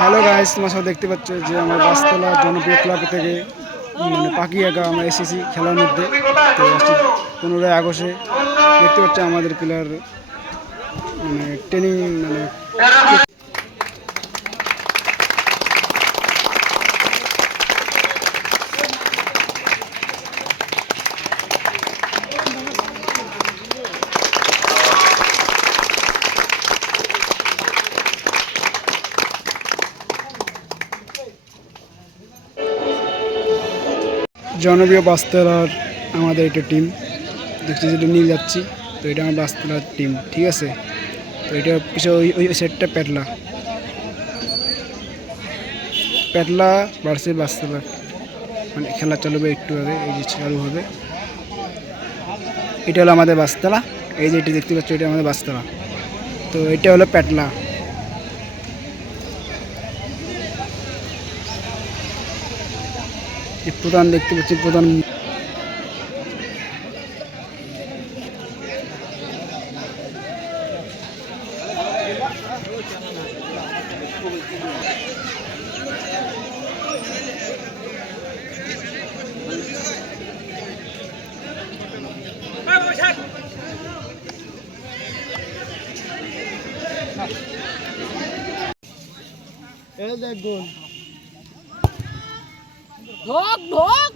Hello guys, তোমার সাথে দেখতে পাচ্ছ যে আমার বাসতলা জনপ্রিয় ক্লাব থেকে পাখি একা আমরা এসেছি খেলার মধ্যে। তো 15ই আগস্টে দেখতে পাচ্ছ আমাদের প্লেয়ার ট্রেনিং জনপ্রিয় বাসতলার আমাদের একটা টিম দেখছি, যেটা নিয়ে যাচ্ছি। তো এটা আমার বাসতলার টিম, ঠিক আছে। তো এটা পিছনে ওই সেটটা পেটলা ভার্সেস বাসতলা খেলা চলবে একটু আগে, এই যে চালু হবে। এটা হলো আমাদের বাসতলা, এই যে এটি দেখতে পাচ্ছ, এটা আমাদের বাসতলা। তো এটা হলো পেটলা। প্রধান দেখতে পাচ্ছি, প্রধান দেখুন ধক ধক